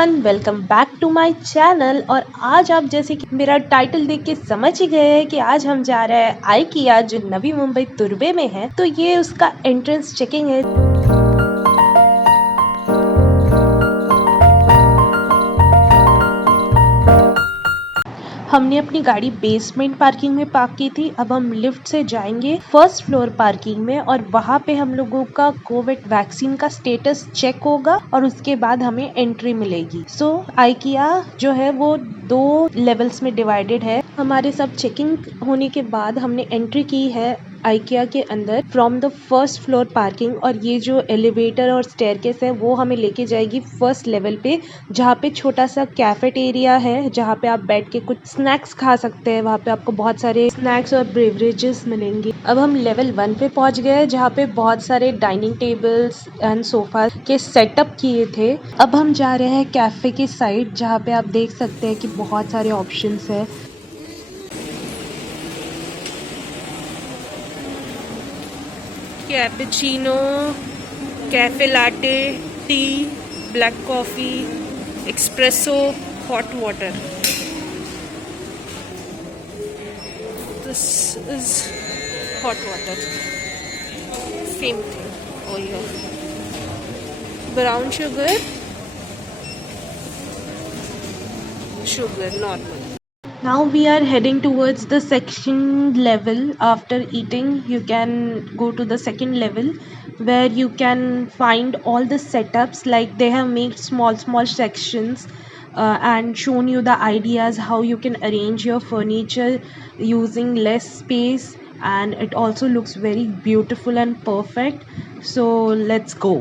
Everyone, welcome back to my channel. और आज आप जैसे कि मेरा टाइटल देख के समझ ही गए हैं कि आज हम जा रहे हैं आइकिया, जो नवी मुंबई तुर्बे में है। तो ये उसका एंट्रेंस चेकिंग है। हमने अपनी गाड़ी बेसमेंट पार्किंग में पार्क की थी। अब हम लिफ्ट से जाएंगे फर्स्ट फ्लोर पार्किंग में और वहाँ पे हम लोगों का कोविड वैक्सीन का स्टेटस चेक होगा और उसके बाद हमें एंट्री मिलेगी। सो आइकिया जो है वो 2 लेवल्स में डिवाइडेड है। हमारे सब चेकिंग होने के बाद हमने एंट्री की है आइकिया के अंदर from the first floor parking. और ये जो एलिवेटर और स्टेयरकेस है वो हमें लेके जाएगी फर्स्ट लेवल पे, जहाँ पे छोटा सा कैफेटेरिया है, जहाँ पे आप बैठ के कुछ स्नैक्स खा सकते हैं। वहाँ पे आपको बहुत सारे स्नैक्स और बेवरेजेस मिलेंगे। अब हम लेवल 1 पे पहुँच गए, जहाँ पे बहुत सारे डाइनिंग टेबल्स एंड सोफा के सेटअप किए थे। अब हम जा रहे हैं कैफे के साइड, जहाँ पे आप देख सकते हैं कि बहुत सारे ऑप्शंस है। Cappuccino, cafe latte, T, black coffee, espresso, hot water. This is hot water. Same thing. Oh yeah. Brown sugar, sugar normal. Now we are heading towards the second level. After eating, you can go to the second level where you can find all the setups. Like they have made small sections and shown you the ideas how you can arrange your furniture using less space, and it also looks very beautiful and perfect. So let's go.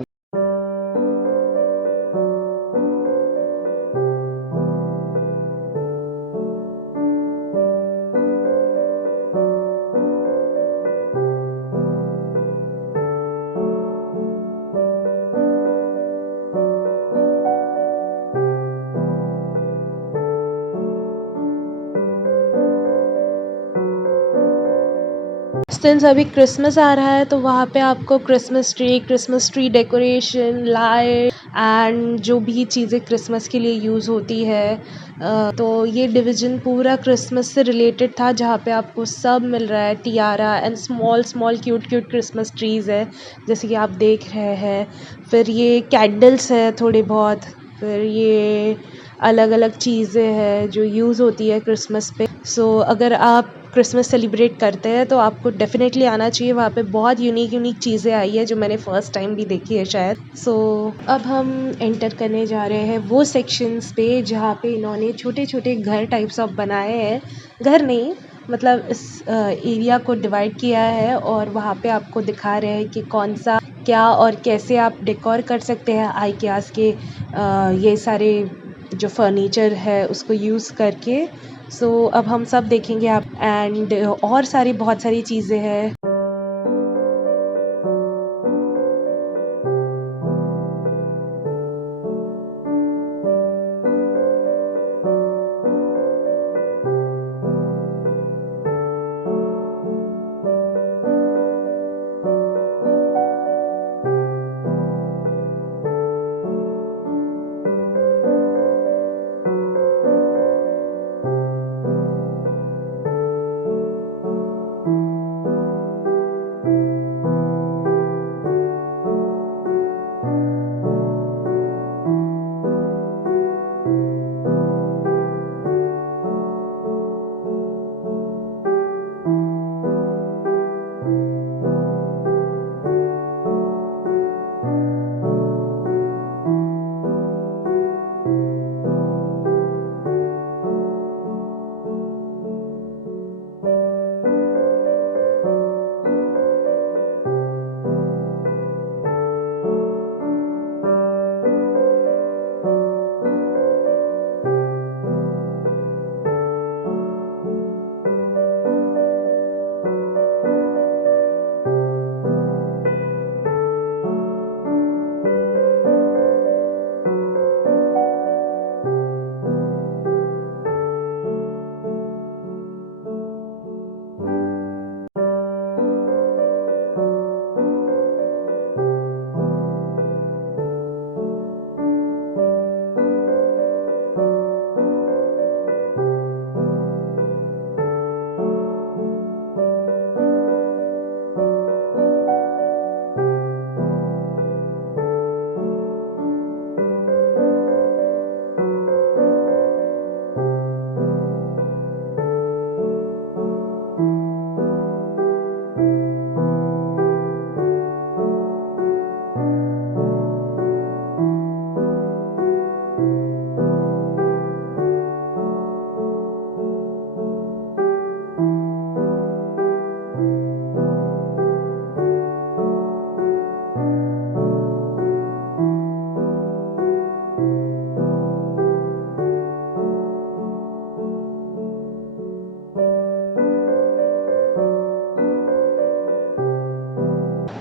Since अभी Christmas आ रहा है तो वहाँ पे आपको Christmas tree decoration, light and जो भी चीज़ें क्रिसमस के लिए यूज़ होती है, तो ये डिवीज़न पूरा क्रिसमस से रिलेटेड था, जहाँ पे आपको सब मिल रहा है। Tiara and small cute Christmas trees है, जैसे कि आप देख रहे हैं। फिर ये कैंडल्स है थोड़े बहुत। फिर ये अलग अलग चीज़ें हैं जो यूज़ होती है क्रिसमस पे। सो अगर आप क्रिसमस सेलिब्रेट करते हैं तो आपको डेफिनेटली आना चाहिए। वहाँ पे बहुत यूनिक चीज़ें आई है जो मैंने फर्स्ट टाइम भी देखी है शायद। सो अब हम एंटर करने जा रहे हैं वो सेक्शंस पे जहाँ पे इन्होंने छोटे छोटे घर टाइप्स ऑफ बनाए हैं। घर नहीं, मतलब इस एरिया को डिवाइड किया है और वहाँ पे आपको दिखा रहे हैं कि कौन सा क्या और कैसे आप डेकोर कर सकते हैं आइकियास के ये सारे जो फर्नीचर है उसको यूज़ करके। सो अब हम सब देखेंगे आप एंड और बहुत सारी चीज़ें हैं।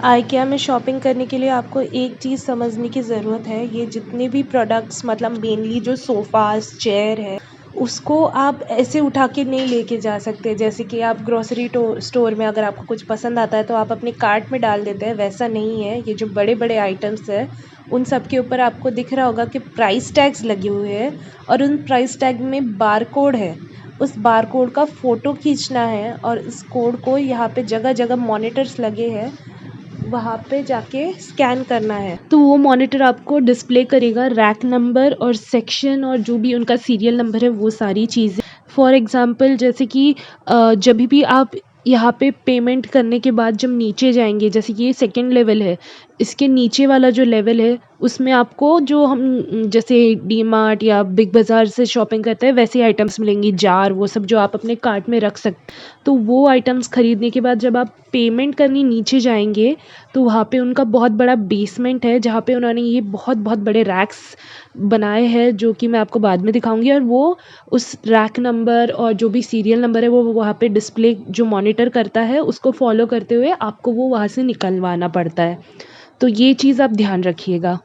आइकिया में शॉपिंग करने के लिए आपको एक चीज़ समझने की ज़रूरत है, ये जितने भी प्रोडक्ट्स मतलब मेनली जो सोफ़ाज़, चेयर है, उसको आप ऐसे उठा के नहीं लेके जा सकते। जैसे कि आप ग्रोसरी स्टोर में अगर आपको कुछ पसंद आता है तो आप अपने कार्ट में डाल देते हैं, वैसा नहीं है। ये जो बड़े-बड़े आइटम्स हैं, उन सब के ऊपर आपको दिख रहा होगा कि प्राइस टैग्स लगे हुए हैं और उन प्राइस टैग में बारकोड है। उस बारकोड का फ़ोटो खींचना है और इस कोड को यहाँ पे जगह-जगह मॉनिटर्स लगे हैं, वहाँ पे जाके स्कैन करना है, तो वो मॉनिटर आपको डिस्प्ले करेगा रैक नंबर और सेक्शन और जो भी उनका सीरियल नंबर है वो सारी चीज़ें। फॉर एग्ज़ाम्पल जैसे कि जभी भी आप यहाँ पे पेमेंट करने के बाद जब नीचे जाएंगे, जैसे कि ये सेकंड लेवल है, इसके नीचे वाला जो लेवल है उसमें आपको जो हम जैसे डी मार्ट या बिग बाज़ार से शॉपिंग करते हैं वैसे आइटम्स मिलेंगी, जार वो सब जो आप अपने कार्ट में रख सकते। तो वो आइटम्स ख़रीदने के बाद जब आप पेमेंट करने नीचे जाएंगे तो वहाँ पे उनका बहुत बड़ा बेसमेंट है जहाँ पे उन्होंने ये बहुत बहुत बड़े रैक्स बनाए हैं, जो कि मैं आपको बाद में दिखाऊंगी। और वो उस रैक नंबर और जो भी सीरियल नंबर है वो वहाँ पे डिस्प्ले जो मॉनिटर करता है उसको फॉलो करते हुए आपको वो वहाँ से निकलवाना पड़ता है। तो ये चीज़ आप ध्यान रखिएगा।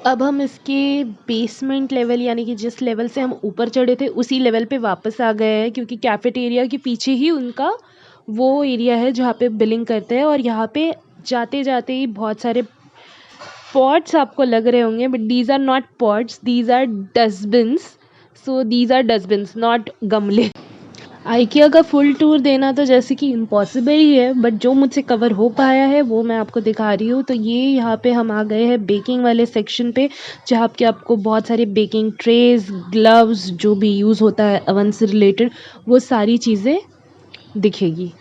अब हम इसके बेसमेंट लेवल यानी कि जिस लेवल से हम ऊपर चढ़े थे उसी लेवल पे वापस आ गए हैं, क्योंकि कैफेटेरिया के पीछे ही उनका वो एरिया है जहाँ पे बिलिंग करते हैं। और यहाँ पे जाते जाते ही बहुत सारे पॉट्स आपको लग रहे होंगे, but these are not pots, these are dustbins. So these are dustbins not गमले। आइकिया का फुल टूर देना तो जैसे कि इम्पॉसिबल ही है, बट जो मुझसे कवर हो पाया है वो मैं आपको दिखा रही हूँ। तो ये यहाँ पे हम आ गए हैं बेकिंग वाले सेक्शन पे, जहाँ पे आपको बहुत सारे बेकिंग ट्रेज, ग्लव्स, जो भी यूज़ होता है अवन से रिलेटेड वो सारी चीज़ें दिखेगी।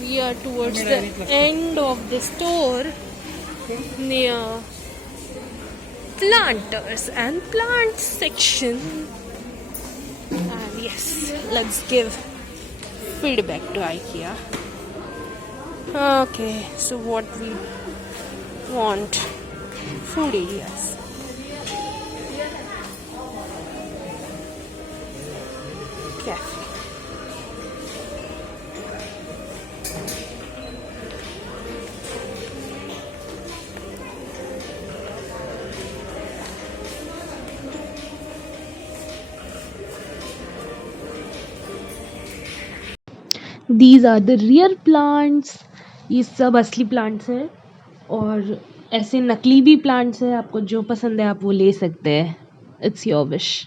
we are towards the end of the store near planters and plant section. And yes, let's give feedback to IKEA. Okay, so what we want, food areas. Cafe. These are the real plants. ये सब असली plants हैं और ऐसे नकली भी plants हैं. आपको जो पसंद है आप वो ले सकते हैं. It's your wish.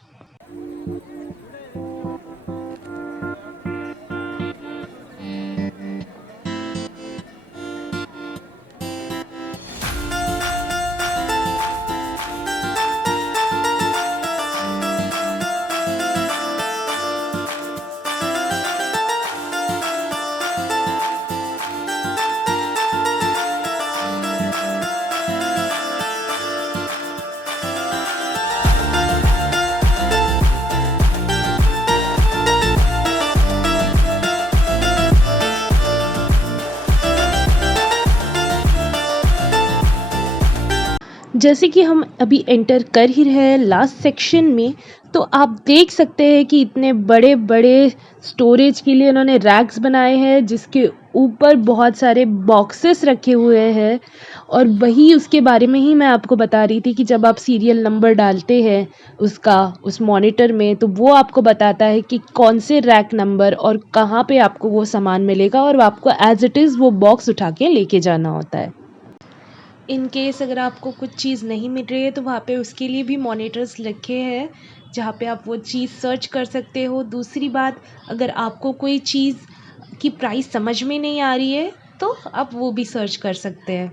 जैसे कि हम अभी एंटर कर ही रहे हैं लास्ट सेक्शन में, तो आप देख सकते हैं कि इतने बड़े बड़े स्टोरेज के लिए उन्होंने रैक्स बनाए हैं जिसके ऊपर बहुत सारे बॉक्सेस रखे हुए हैं. और वही उसके बारे में ही मैं आपको बता रही थी कि जब आप सीरियल नंबर डालते हैं उस मॉनिटर में, तो वो आपको बताता है कि कौन से रैक नंबर और कहाँ पे आपको वो सामान मिलेगा और आपको एज इट इज़ वो बॉक्स उठा के लेके जाना होता है. इन केस अगर आपको कुछ चीज़ नहीं मिल रही है तो वहाँ पे उसके लिए भी मॉनिटर्स रखे हैं जहाँ पे आप वो चीज़ सर्च कर सकते हो. दूसरी बात, अगर आपको कोई चीज़ की प्राइस समझ में नहीं आ रही है तो आप वो भी सर्च कर सकते हैं.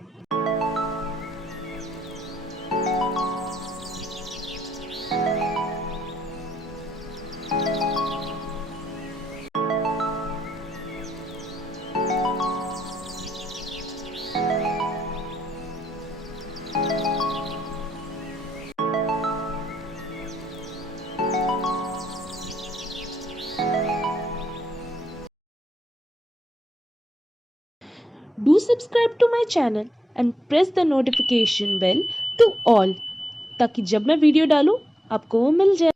Do subscribe to my channel and press the notification bell to all ताकि जब मैं वीडियो डालूँ आपको वो मिल जाए.